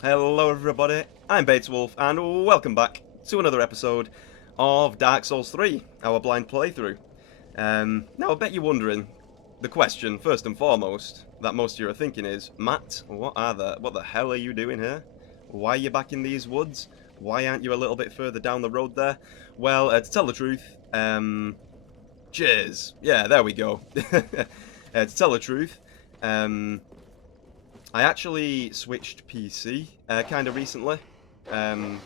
Hello everybody, I'm Bateswolf and welcome back to another episode of Dark Souls 3, our blind playthrough. Now I bet you're wondering, the question first and foremost that most of you are thinking is, Matt, what the hell are you doing here? Why are you back in these woods? Why aren't you a little bit further down the road there? Well, to tell the truth, cheers. Yeah, there we go. To tell the truth, I actually switched PC kind of recently, um,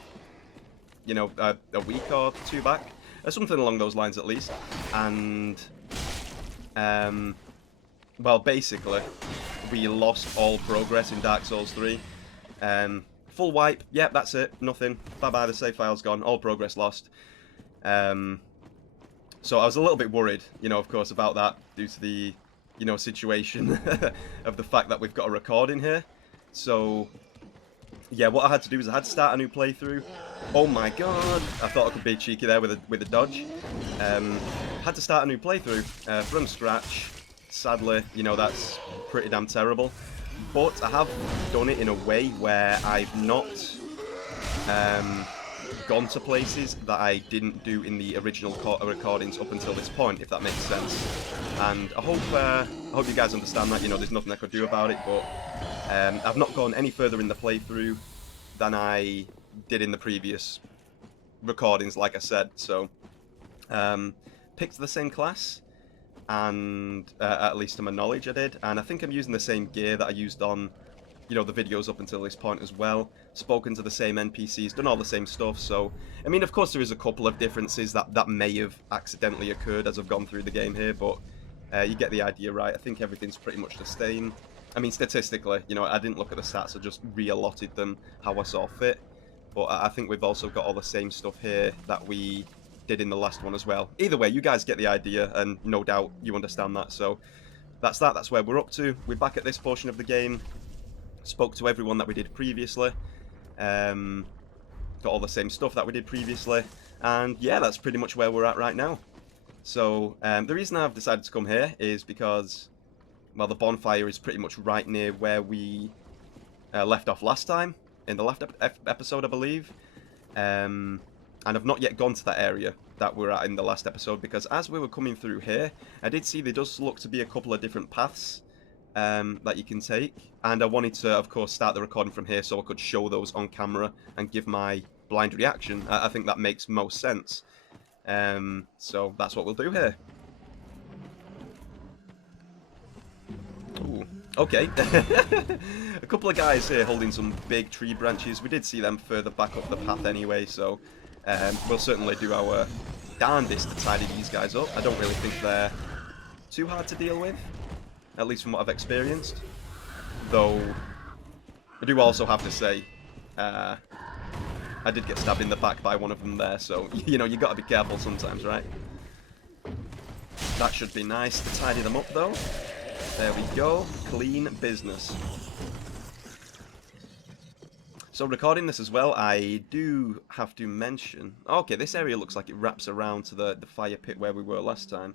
a week or two back, something along those lines at least, and well, basically, we lost all progress in Dark Souls 3. Full wipe, yep, that's it, nothing, bye-bye, the save file's gone, all progress lost. So I was a little bit worried, of course, about that due to the situation of the fact that we've got a recording here. So, yeah, what I had to do is I had to start a new playthrough. Oh my god, I thought I could be cheeky there with a dodge. Had to start a new playthrough from scratch. Sadly, that's pretty damn terrible. But I have done it in a way where I've not gone to places that I didn't do in the original recordings up until this point, if that makes sense. And I hope you guys understand that. There's nothing I could do about it, but I've not gone any further in the playthrough than I did in the previous recordings, like I said. So, picked the same class, and at least to my knowledge I did, and I think I'm using the same gear that I used on the videos up until this point as well. Spoken to the same NPCs, done all the same stuff. So, I mean, of course there is a couple of differences that may have accidentally occurred as I've gone through the game here, but you get the idea, right? I think everything's pretty much the same. I mean, statistically, I didn't look at the stats, I just re-allotted them how I saw fit. But I think we've also got all the same stuff here that we did in the last one as well. Either way, you guys get the idea, and no doubt you understand that. So, that's that. That's where we're up to. We're back at this portion of the game. Spoke to everyone that we did previously. Got all the same stuff that we did previously. And yeah, that's pretty much where we're at right now. So, the reason I've decided to come here is because, well, the bonfire is pretty much right near where we left off last time, in the last episode, I believe. And I've not yet gone to that area that we're at in the last episode, because as we were coming through here, I did see there does look to be a couple of different paths that you can take, and I wanted to, of course, start the recording from here so I could show those on camera and give my blind reaction. I think that makes most sense. So that's what we'll do here. Ooh, okay. A couple of guys here holding some big tree branches. We did see them further back up the path anyway, so we'll certainly do our darndest to tidy these guys up. I don't really think they're too hard to deal with, at least from what I've experienced. Though, I do also have to say, I did get stabbed in the back by one of them there, so, you gotta be careful sometimes, right? That should be nice to tidy them up, though. There we go. Clean business. So, recording this as well, I do have to mention... Okay, this area looks like it wraps around to the fire pit where we were last time.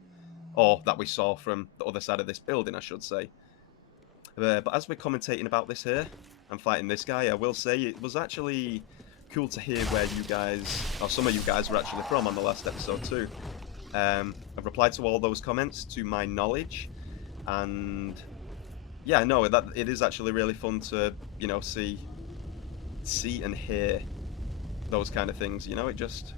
Or that we saw from the other side of this building, I should say. But as we're commentating about this here, and fighting this guy, I will say it was actually cool to hear where you guys, or some of you guys, were actually from on the last episode too. I've replied to all those comments to my knowledge, and yeah, no, that it is actually really fun to, see and hear those kind of things. It just...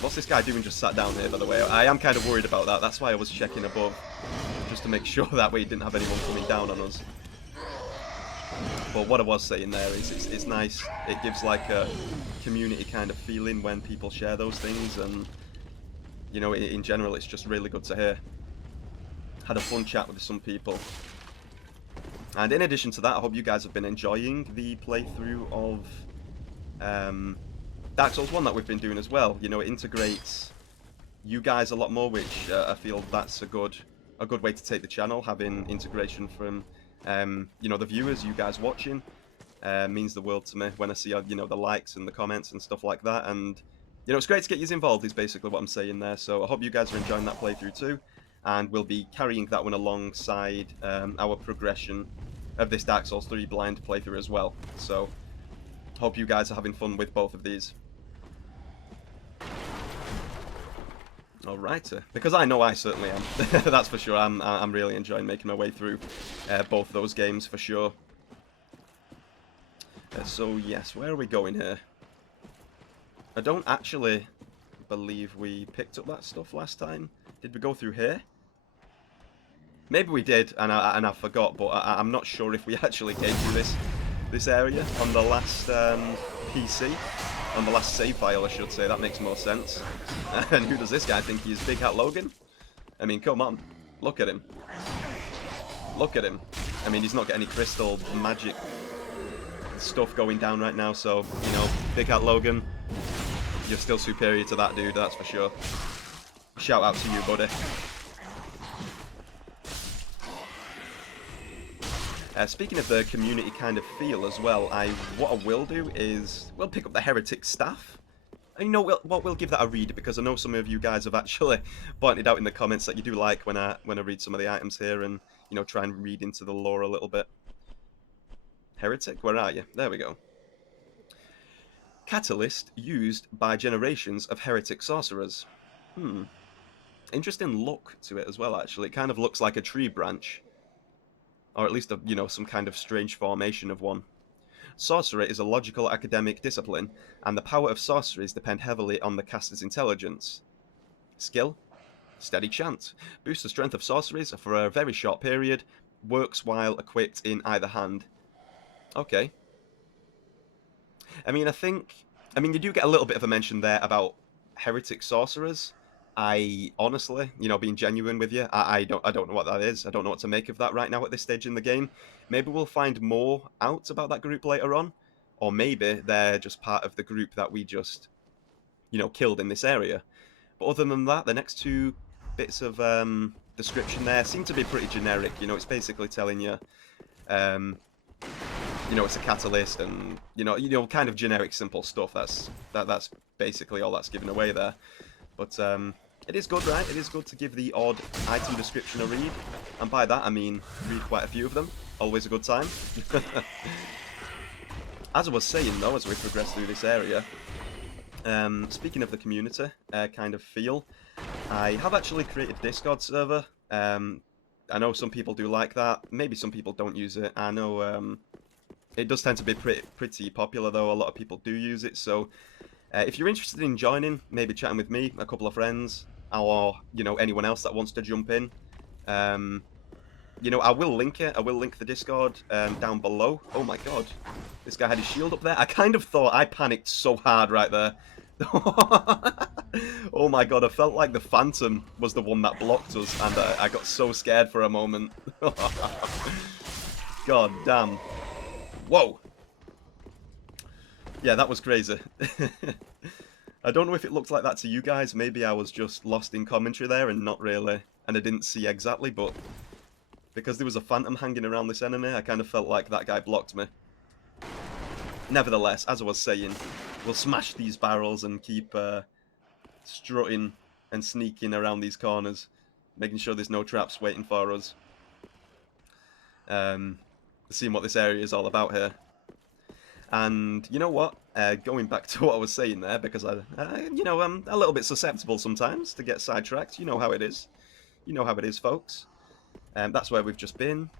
What's this guy doing just sat down here, by the way? I am kind of worried about that. That's why I was checking above, just to make sure that we didn't have anyone coming down on us. But what I was saying there is it's nice. It gives like a community kind of feeling when people share those things, and, in general, it's just really good to hear. Had a fun chat with some people. And in addition to that, I hope you guys have been enjoying the playthrough of Dark Souls 1 that we've been doing as well. It integrates you guys a lot more, which I feel that's a good way to take the channel. Having integration from the viewers, you guys watching, means the world to me when I see the likes and the comments and stuff like that. And it's great to get you involved, is basically what I'm saying there. So I hope you guys are enjoying that playthrough too, and we'll be carrying that one alongside our progression of this Dark Souls 3 blind playthrough as well. So, hope you guys are having fun with both of these. Alright, because I know I certainly am. That's for sure. I'm really enjoying making my way through both of those games for sure. So yes, where are we going here? I don't actually believe we picked up that stuff last time. Did we go through here? Maybe we did, and I forgot, but I'm not sure if we actually came through this area on the last PC. On the last save file, I should say. That makes more sense. And who does this guy think he is? Big Hat Logan? I mean, come on. Look at him. Look at him. I mean, he's not got any crystal magic stuff going down right now, so, you know, Big Hat Logan, you're still superior to that dude, that's for sure. Shout out to you, buddy. Speaking of the community kind of feel as well, what I will do is, we'll pick up the Heretic Staff. And you know, we'll give that a read, because I know some of you guys have actually pointed out in the comments that you do like when I read some of the items here and, you know, try and read into the lore a little bit. Heretic, where are you? There we go. Catalyst used by generations of heretic sorcerers. Interesting look to it as well, actually. It kind of looks like a tree branch. Or at least, you know, some kind of strange formation of one. Sorcery is a logical academic discipline, and the power of sorceries depend heavily on the caster's intelligence. Skill? Steady chant. Boosts the strength of sorceries for a very short period. Works while equipped in either hand. Okay. I mean, you do get a little bit of a mention there about heretic sorcerers. I honestly, you know, being genuine with you, I don't know what that is. I don't know what to make of that right now at this stage in the game. Maybe we'll find more out about that group later on, or maybe they're just part of the group that we just, you know, killed in this area. But other than that, the next two bits of description there seem to be pretty generic. You know, it's basically telling you, you know, it's a catalyst, and you know, kind of generic, simple stuff. That's basically all that's given away there. But it is good, right? It is good to give the odd item description a read, and by that I mean read quite a few of them. Always a good time. As I was saying though, as we progress through this area, speaking of the community kind of feel, I have actually created a Discord server. I know some people do like that. Maybe some people don't use it. I know it does tend to be pretty popular though. A lot of people do use it, so if you're interested in joining, maybe chatting with me, a couple of friends, or, you know, anyone else that wants to jump in, you know, I will link it. I will link the Discord down below. Oh my god, this guy had his shield up there. I kind of thought, I panicked so hard right there. Oh my god, I felt like the Phantom was the one that blocked us, and I got so scared for a moment. God damn. Whoa. Yeah, that was crazy. I don't know if it looked like that to you guys. Maybe I was just lost in commentary there and not really, and I didn't see exactly, but because there was a Phantom hanging around this enemy, I kind of felt like that guy blocked me. Nevertheless, as I was saying, we'll smash these barrels and keep strutting and sneaking around these corners, making sure there's no traps waiting for us. Seeing what this area is all about here. And you know what? Going back to what I was saying there, because you know, I'm a little bit susceptible sometimes to get sidetracked. You know how it is. You know how it is, folks. That's where we've just been.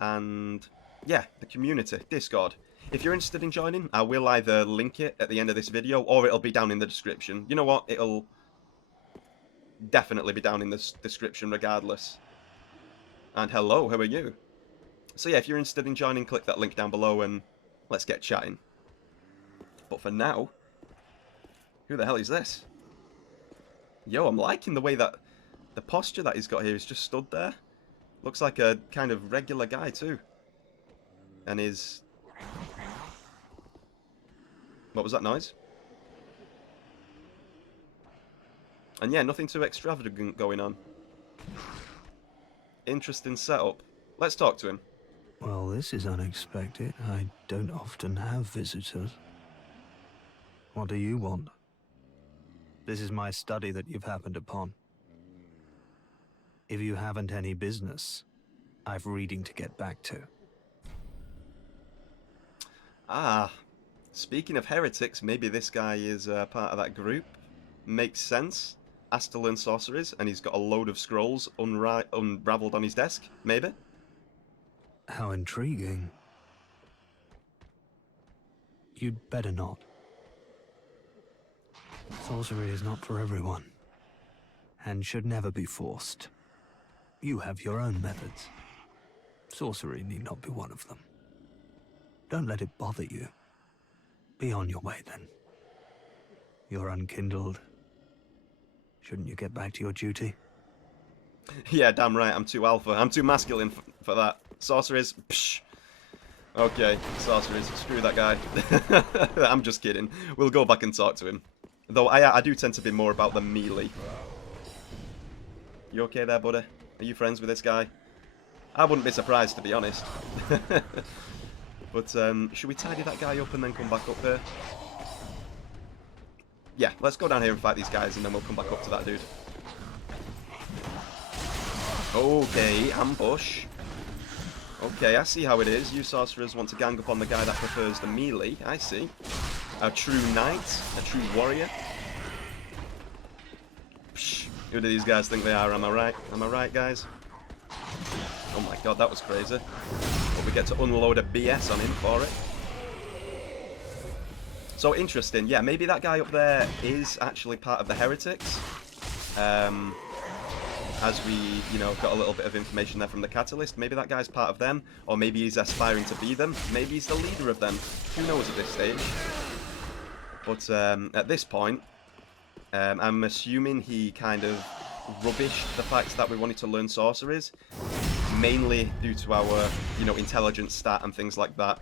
And yeah, the community, Discord. If you're interested in joining, I will either link it at the end of this video, or it'll be down in the description. You know what? It'll definitely be down in the description regardless. And hello, how are you? So yeah, if you're interested in joining, click that link down below and let's get chatting. But for now, who the hell is this? Yo, I'm liking the way that the posture that he's got here is just stood there. Looks like a kind of regular guy too. And his... What was that noise? And yeah, nothing too extravagant going on. Interesting setup. Let's talk to him. Well, this is unexpected. I don't often have visitors. What do you want? This is my study that you've happened upon. If you haven't any business, I've reading to get back to. Ah, speaking of heretics, maybe this guy is part of that group. Makes sense. Asked to learn sorceries, and he's got a load of scrolls unraveled on his desk, maybe? How intriguing. You'd better not. Sorcery is not for everyone, and should never be forced. You have your own methods. Sorcery need not be one of them. Don't let it bother you. Be on your way, then. You're unkindled. Shouldn't you get back to your duty? Yeah, damn right, I'm too alpha. I'm too masculine for that. Sorceries, psh. Okay, sorceries, screw that guy. I'm just kidding. We'll go back and talk to him. Though I do tend to be more about the melee. You okay there, buddy? Are you friends with this guy? I wouldn't be surprised, to be honest. But, should we tidy that guy up and then come back up here? Yeah, let's go down here and fight these guys, and then we'll come back up to that dude. Okay, ambush. Okay, I see how it is. You sorcerers want to gang up on the guy that prefers the melee. I see. A true knight, a true warrior. Psh, who do these guys think they are? Am I right? Am I right, guys? Oh my god, that was crazy. But we get to unload a BS on him for it. So interesting. Yeah, maybe that guy up there is actually part of the heretics. As we, you know, got a little bit of information there from the catalyst. Maybe that guy's part of them, or maybe he's aspiring to be them. Maybe he's the leader of them. Who knows at this stage? But at this point, I'm assuming he kind of rubbished the fact that we wanted to learn sorceries, mainly due to our, you know, intelligence stat and things like that.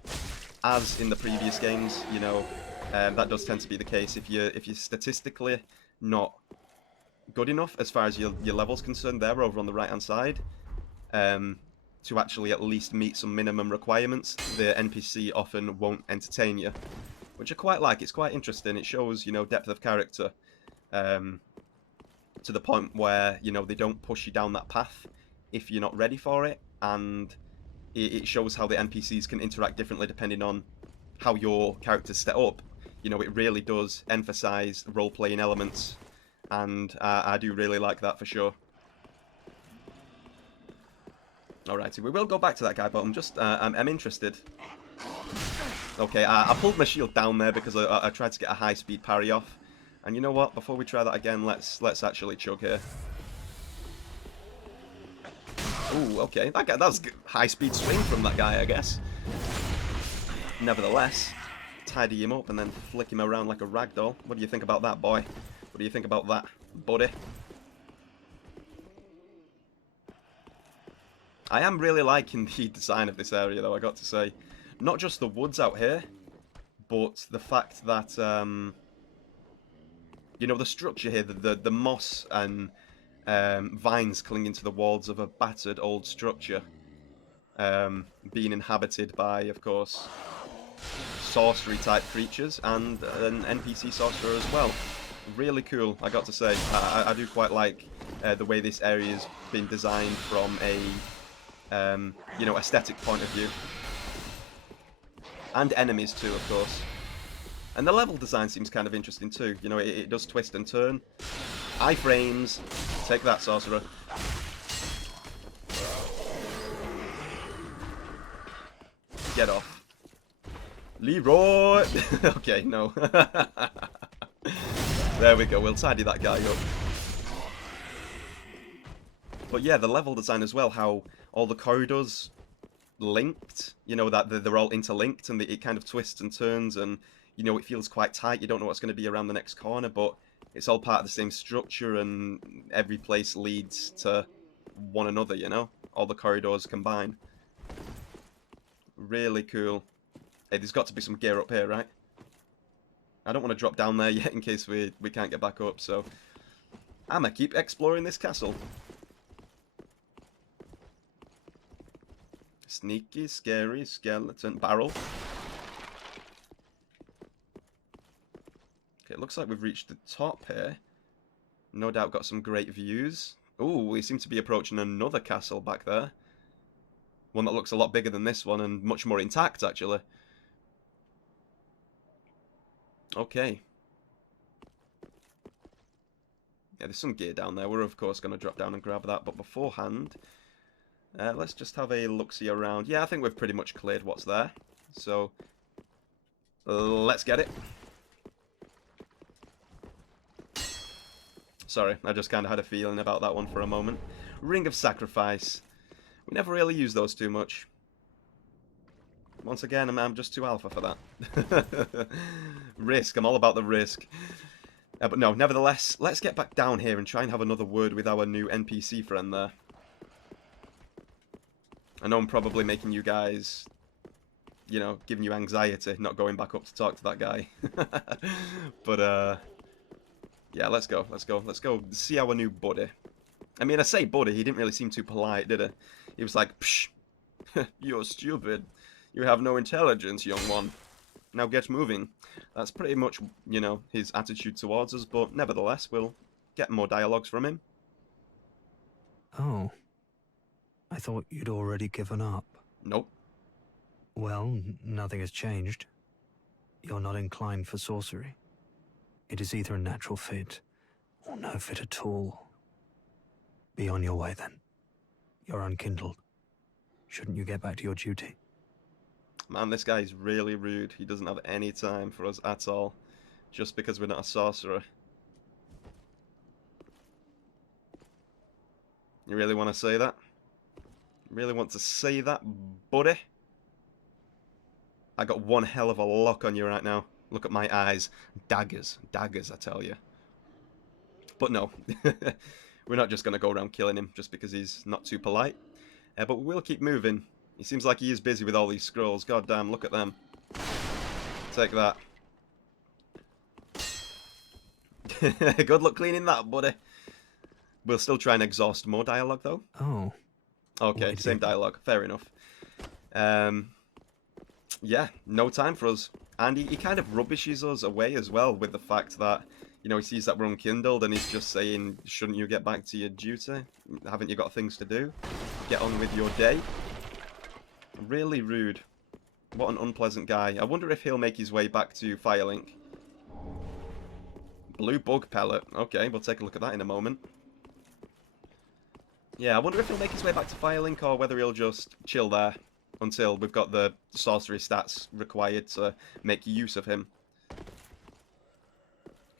As in the previous games, you know, that does tend to be the case. If you're statistically not good enough as far as your level's concerned there over on the right hand side, to actually at least meet some minimum requirements, the NPC often won't entertain you, which I quite like. It's quite interesting. It shows, you know, depth of character, to the point where, you know, they don't push you down that path if you're not ready for it, and it shows how the NPCs can interact differently depending on how your character's set up. You know, it really does emphasize role-playing elements, and I do really like that for sure. Alrighty, we will go back to that guy, but I'm just, I'm interested. Okay, I pulled my shield down there because I tried to get a high-speed parry off. And you know what? Before we try that again, let's actually chug here. Ooh, okay, that's high-speed swing from that guy, I guess. Nevertheless, tidy him up and then flick him around like a ragdoll. What do you think about that, boy? What do you think about that, buddy? I am really liking the design of this area, though, I got to say. Not just the woods out here, but the fact that, you know, the structure here, the moss and vines clinging to the walls of a battered old structure, being inhabited by, of course, sorcery-type creatures and an NPC sorcerer as well. Really cool, I got to say. I do quite like the way this area's been designed from a, you know, aesthetic point of view. And enemies too, of course. And the level design seems kind of interesting too. You know, it does twist and turn. Iframes. Take that, sorcerer. Get off. Leroy! Okay, no. There we go, we'll tidy that guy up. But yeah, the level design as well, how all the corridors linked, you know, that they're all interlinked, and it kind of twists and turns, and, you know, it feels quite tight. You don't know what's going to be around the next corner, but it's all part of the same structure, and every place leads to one another, you know? All the corridors combine. Really cool. Hey, there's got to be some gear up here, right? I don't want to drop down there yet in case we can't get back up, so I'm gonna keep exploring this castle. Sneaky, scary, skeleton barrel. Okay, it looks like we've reached the top here. No doubt got some great views. Ooh, we seem to be approaching another castle back there. One that looks a lot bigger than this one and much more intact, actually. Okay. Yeah, there's some gear down there. We're of course going to drop down and grab that, but beforehand, let's just have a look-see around. Yeah, I think we've pretty much cleared what's there. So, let's get it. Sorry, I just kind of had a feeling about that one for a moment. Ring of Sacrifice. We never really use those too much. Once again, I'm just too alpha for that. Risk, I'm all about the risk. But no, nevertheless, let's get back down here and try and have another word with our new NPC friend there. I know I'm probably making you guys, you know, giving you anxiety, not going back up to talk to that guy. But, yeah, let's go, let's go, let's go see our new buddy. I mean, I say buddy, he didn't really seem too polite, did he? He was like, psh, you're stupid. You have no intelligence, young one. Now get moving. That's pretty much, you know, his attitude towards us, but nevertheless, we'll get more dialogues from him. Oh. I thought you'd already given up. Nope. Well, nothing has changed. You're not inclined for sorcery. It is either a natural fit, or no fit at all. Be on your way, then. You're unkindled. Shouldn't you get back to your duty? Man, this guy is really rude. He doesn't have any time for us at all. Just because we're not a sorcerer. You really want to say that? You really want to say that, buddy? I got one hell of a lock on you right now. Look at my eyes. Daggers. Daggers, I tell you. But no. We're not just going to go around killing him just because he's not too polite. But we will keep moving. He seems like he is busy with all these scrolls. God damn, look at them. Take that. Good luck cleaning that, buddy. We'll still try and exhaust more dialogue, though. Oh. Okay, same dialogue. Fair enough. Yeah, no time for us. And he kind of rubbishes us away as well with the fact that, you know, he sees that we're unkindled and he's just saying, shouldn't you get back to your duty? Haven't you got things to do? Get on with your day. Really rude. What an unpleasant guy. I wonder if he'll make his way back to Firelink. Blue bug pellet. Okay, we'll take a look at that in a moment. Yeah, I wonder if he'll make his way back to Firelink or whether he'll just chill there until we've got the sorcery stats required to make use of him.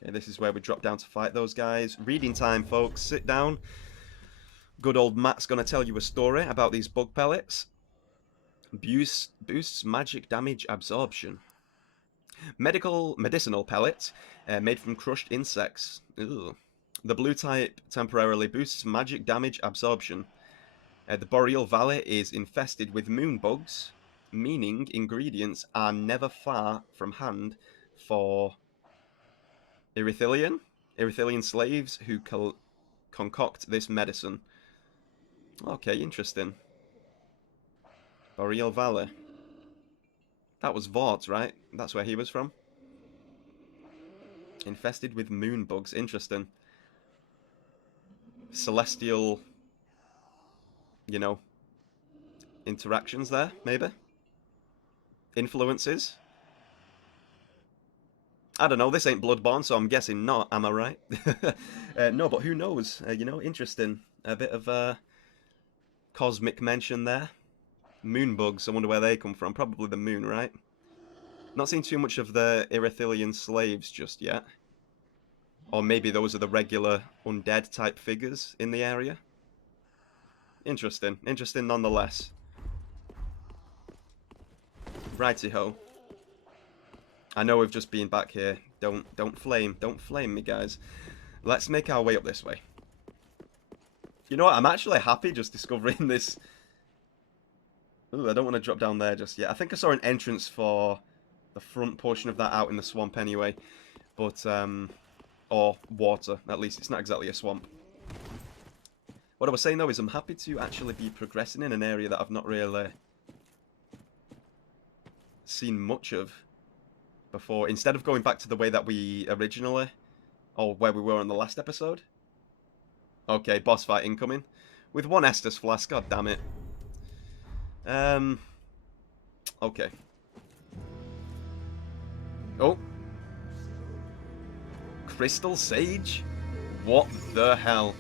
Okay, this is where we drop down to fight those guys. Reading time, folks. Sit down. Good old Matt's going to tell you a story about these bug pellets. Boosts magic damage absorption. Medicinal pellet made from crushed insects. Ew. The blue type temporarily boosts magic damage absorption. The Boreal Valley is infested with moon bugs, meaning ingredients are never far from hand for Erythilian slaves who concoct this medicine. Okay, interesting. Boreal Valley. That was Vort, right? That's where he was from. Infested with moon bugs. Interesting. Celestial, you know, interactions there, maybe? Influences? I don't know, this ain't Bloodborne, so I'm guessing not, am I right? No, but who knows? You know, interesting. A bit of cosmic mention there. Moon bugs, I wonder where they come from. Probably the moon, right? Not seen too much of the Erythilian slaves just yet. Or maybe those are the regular undead type figures in the area. Interesting. Interesting nonetheless. Righty-ho. I know we've just been back here. Don't flame me, guys. Let's make our way up this way. You know what? I'm actually happy just discovering this. Ooh, I don't want to drop down there just yet. I think I saw an entrance for the front portion of that out in the swamp anyway. But, or water, at least. It's not exactly a swamp. What I was saying though is I'm happy to actually be progressing in an area that I've not really seen much of before. Instead of going back to the way that we originally, or where we were on the last episode. Okay, boss fight incoming. With one Estus flask, god damn it. Okay. Oh. Crystal Sage? What the hell?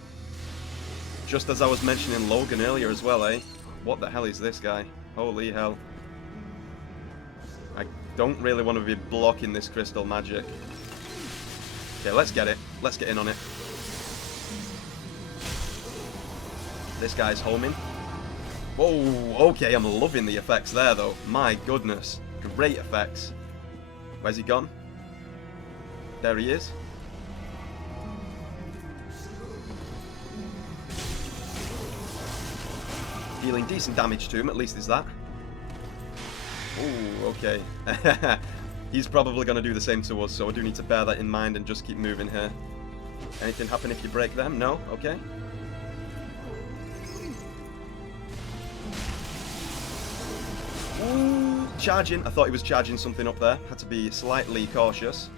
Just as I was mentioning Logan earlier as well, eh? What the hell is this guy? Holy hell. I don't really want to be blocking this crystal magic. Okay, let's get it. Let's get in on it. This guy's homing. Whoa, okay, I'm loving the effects there, though. My goodness. Great effects. Where's he gone? There he is. Dealing decent damage to him, at least is that. Ooh, okay. He's probably going to do the same to us, so I do need to bear that in mind and just keep moving here. Anything happen if you break them? No? Okay. Ooh, charging. I thought he was charging something up there. Had to be slightly cautious.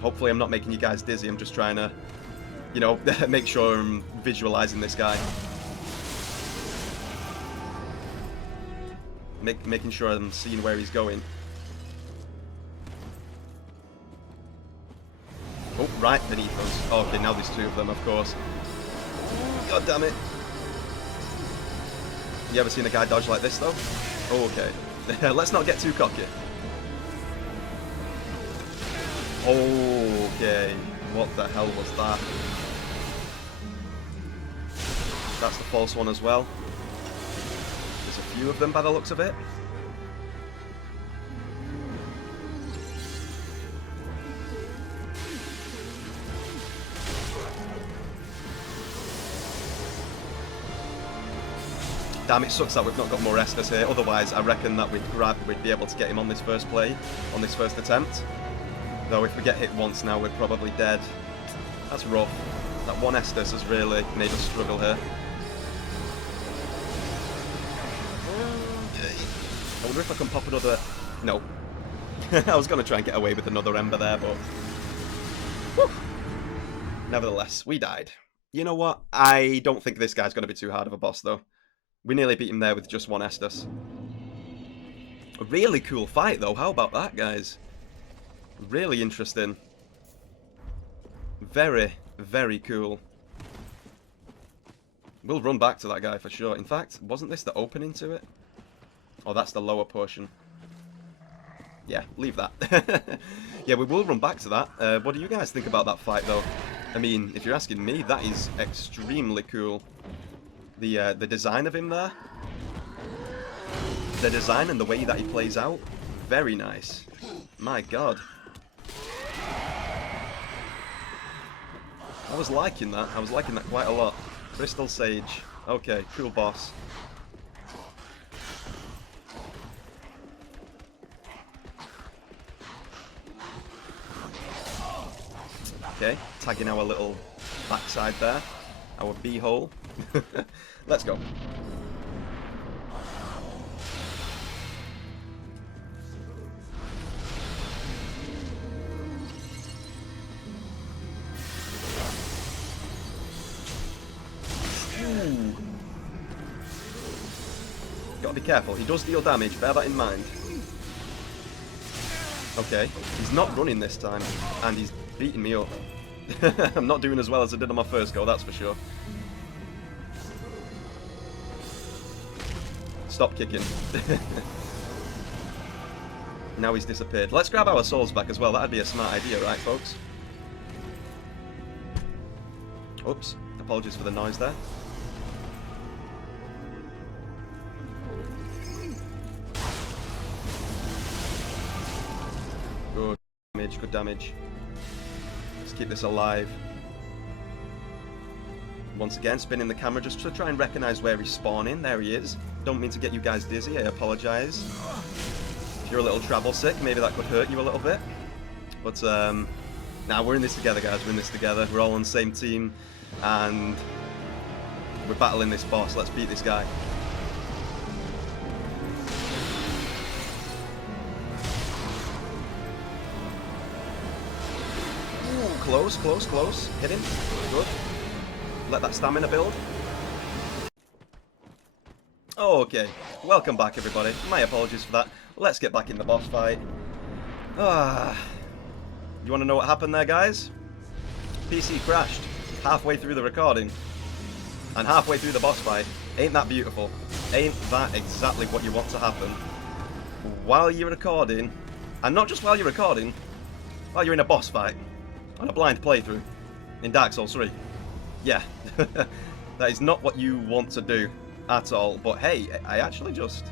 Hopefully I'm not making you guys dizzy. I'm just trying to, you know, make sure I'm visualizing this guy. Making sure I'm seeing where he's going. Oh, right beneath us. Oh, okay, now there's two of them, of course. God damn it. You ever seen a guy dodge like this, though? Oh, okay. Let's not get too cocky. Okay. What the hell was that? That's the false one as well. There's a few of them by the looks of it. Damn, it sucks that we've not got more Estus here. Otherwise, I reckon that we'd be able to get him on this first play, on this first attempt. Though if we get hit once now, we're probably dead. That's rough. That one Estus has really made us struggle here. I wonder if I can pop another... No. I was going to try and get away with another Ember there, but... Whew. Nevertheless, we died. You know what? I don't think this guy's going to be too hard of a boss, though. We nearly beat him there with just one Estus. A really cool fight, though. How about that, guys? Really interesting. Very, very cool. We'll run back to that guy for sure. In fact, wasn't this the opening to it? Oh, that's the lower portion. Yeah, leave that. Yeah, we will run back to that. What do you guys think about that fight, though? I mean, if you're asking me, that is extremely cool. The design of him there. The design and the way that he plays out. Very nice. My god. I was liking that. I was liking that quite a lot. Crystal Sage. Okay, cool boss. Okay, tagging our little backside there. Our b-hole. Let's go. Ooh. Gotta be careful. He does deal damage. Bear that in mind. Okay, he's not running this time, and he's beating me up. I'm not doing as well as I did on my first go, that's for sure. Stop kicking. Now he's disappeared. Let's grab our souls back as well. That'd be a smart idea, right, folks? Oops. Apologies for the noise there. Good damage, good damage. Let's keep this alive. Once again, spinning the camera just to try and recognize where he's spawning. There he is. Don't mean to get you guys dizzy, I apologize. If you're a little travel sick, maybe that could hurt you a little bit. But, nah, we're in this together, guys. We're in this together. We're all on the same team. And we're battling this boss. Let's beat this guy. Ooh, close, close, close. Hit him. Good. Let that stamina build. Oh, okay. Welcome back, everybody. My apologies for that. let's get back in the boss fight. Ah, you want to know what happened there, guys? PC crashed halfway through the recording and halfway through the boss fight. Ain't that beautiful? Ain't that exactly what you want to happen? While you're recording, and not just while you're recording, while you're in a boss fight, on a blind playthrough, in Dark Souls 3. Yeah, that is not what you want to do at all, but hey, I actually just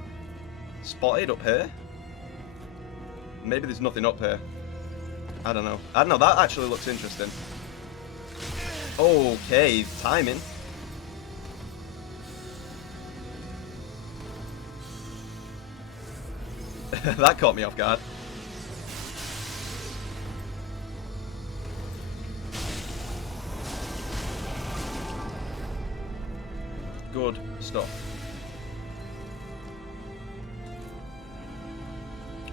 spotted up here. Maybe there's nothing up here. I don't know. That actually looks interesting. Okay, timing. That caught me off guard. Good stuff.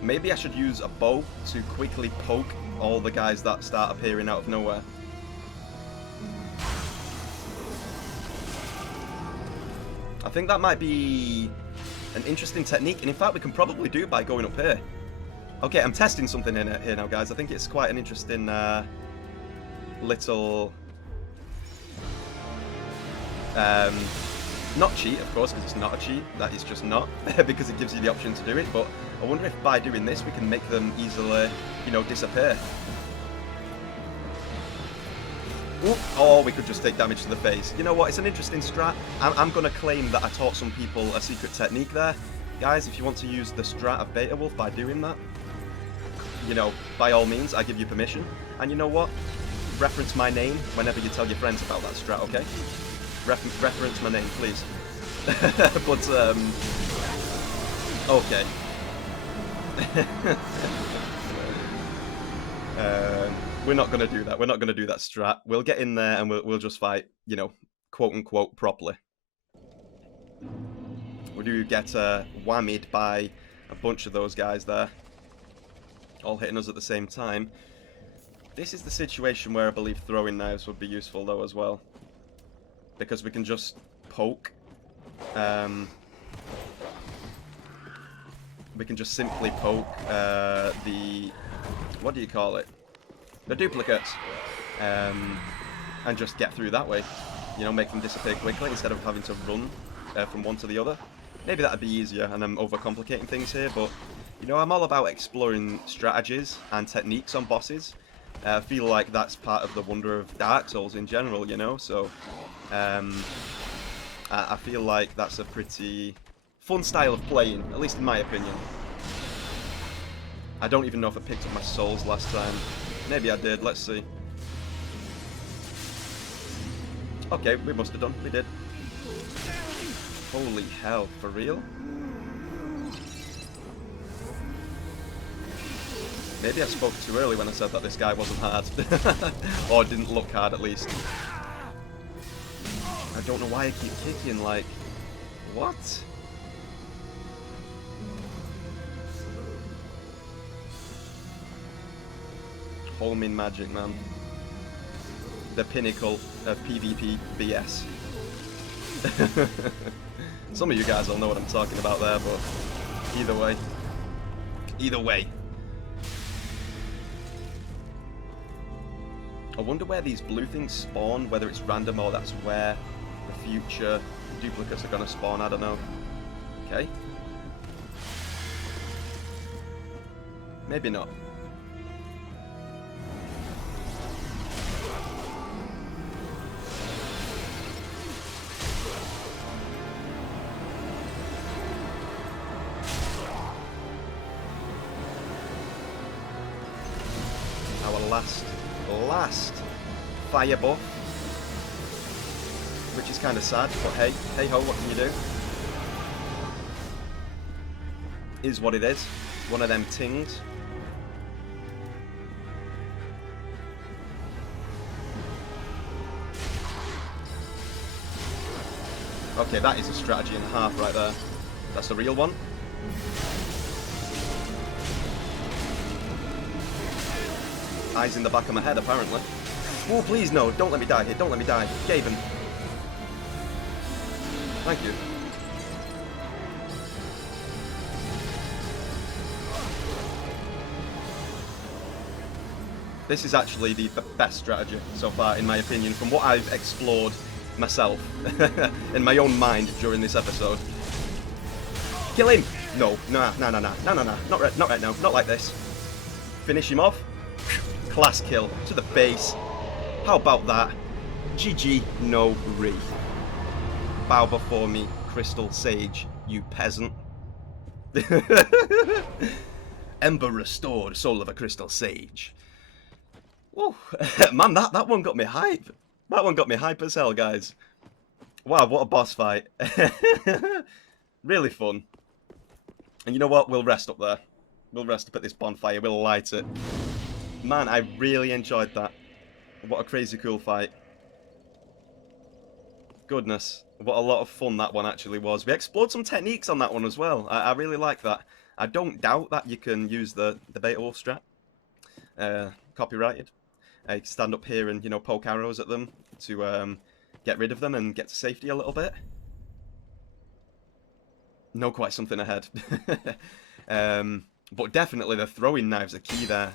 Maybe I should use a bow to quickly poke all the guys that start appearing out of nowhere. I think that might be an interesting technique, and in fact we can probably do it by going up here. Okay, I'm testing something in here now, guys. I think it's quite an interesting little... not cheat, of course, because it's not a cheat. That is just not, because it gives you the option to do it. But I wonder if by doing this we can make them easily, you know, disappear. Ooh. Or we could just take damage to the face. You know what? It's an interesting strat. I'm going to claim that I taught some people a secret technique there. Guys, if you want to use the strat of Beta Wolf by doing that, you know, by all means, I give you permission. And you know what? Reference my name whenever you tell your friends about that strat, okay? Reference my name, please. But, okay. We're not going to do that. We're not going to do that strat. We'll get in there and we'll just fight, you know, quote-unquote, properly. We do get whammied by a bunch of those guys there, all hitting us at the same time. This is the situation where I believe throwing knives would be useful, though, as well. Because we can just poke. We can just simply poke the... what do you call it? The duplicates. And just get through that way. You know, make them disappear quickly instead of having to run from one to the other. Maybe that'd be easier, and I'm overcomplicating things here, but... you know, I'm all about exploring strategies and techniques on bosses. I feel like that's part of the wonder of Dark Souls in general, you know, so... I feel like that's a pretty fun style of playing, at least in my opinion. I don't even know if I picked up my souls last time. Maybe I did, let's see. Okay, we must have done, we did. Holy hell, for real? Maybe I spoke too early when I said that this guy wasn't hard. Or didn't look hard, at least. I don't know why I keep kicking, like... what? Homing magic, man. The pinnacle of PvP BS. Some of you guys will know what I'm talking about there, but... either way. Either way. I wonder where these blue things spawn, whether it's random or that's where the future duplicates are going to spawn, I don't know. Okay. Maybe not. Our last fire buff, which is kind of sad, but hey ho, what can you do? Is what it is. One of them tings. Okay, that is a strategy and a half right there. That's the real one. Eyes in the back of my head, apparently. Oh, please, no. Don't let me die here. Don't let me die. Gaben. Thank you. This is actually the best strategy so far, in my opinion, from what I've explored myself in my own mind during this episode. Kill him! No, no, no, no, no, no, no, no, not right now, not like this. Finish him off. Class kill to the face. How about that? GG, no re. Bow before me, Crystal Sage, you peasant. Ember restored, soul of a Crystal Sage. Woo. Man, that one got me hype. That one got me hype as hell, guys. Wow, what a boss fight. Really fun. And you know what? We'll rest up there. We'll rest up at this bonfire. We'll light it. Man, I really enjoyed that. What a crazy cool fight. Goodness, what a lot of fun that one actually was. We explored some techniques on that one as well. I really like that. I don't doubt that you can use the Beta Wolf strat. Copyrighted. I can stand up here and, you know, poke arrows at them to get rid of them and get to safety a little bit. Know quite something ahead. But definitely the throwing knives are key there.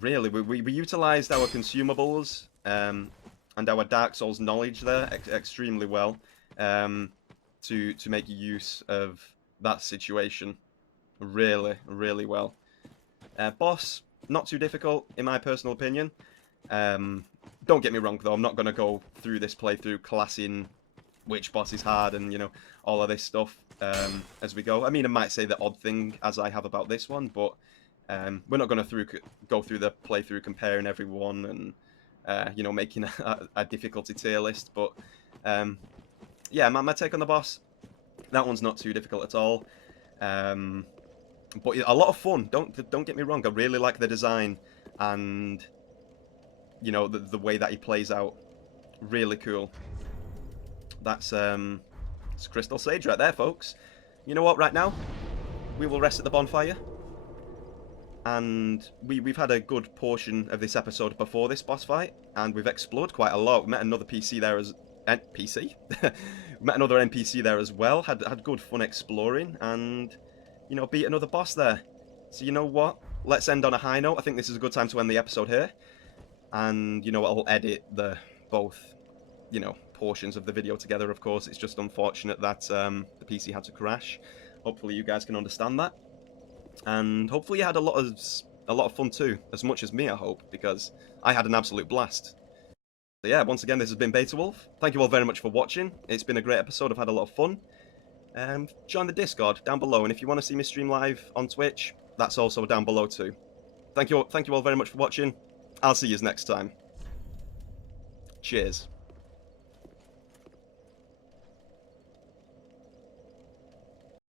Really, we utilised our consumables and our Dark Souls knowledge there extremely well to make use of that situation. Really, really well. Boss, not too difficult in my personal opinion. Don't get me wrong though, I'm not going to go through this playthrough classing which boss is hard and, you know, all of this stuff as we go. I mean, I might say the odd thing as I have about this one, but we're not going to go through the playthrough comparing everyone and, you know, making a difficulty tier list. But, yeah, my take on the boss, that one's not too difficult at all. But a lot of fun, don't get me wrong, I really like the design and, you know, the way that he plays out. Really cool. That's it's Crystal Sage right there, folks. You know what, right now, we will rest at the bonfire. And we've had a good portion of this episode before this boss fight, and we've explored quite a lot. We met another PC there as... NPC? We met another NPC there as well, had good fun exploring, and, you know, beat another boss there. So you know what? Let's end on a high note. I think this is a good time to end the episode here. And, you know, I'll edit both, you know, portions of the video together, of course. It's just unfortunate that the PC had to crash. Hopefully you guys can understand that. And hopefully you had a lot of fun too, as much as me, I hope, because I had an absolute blast. So yeah, once again, this has been Beta Wolf. Thank you all very much for watching. It's been a great episode. I've had a lot of fun. Join the Discord down below, and if you want to see me stream live on Twitch, that's also down below too. Thank you all very much for watching. I'll see you next time. Cheers.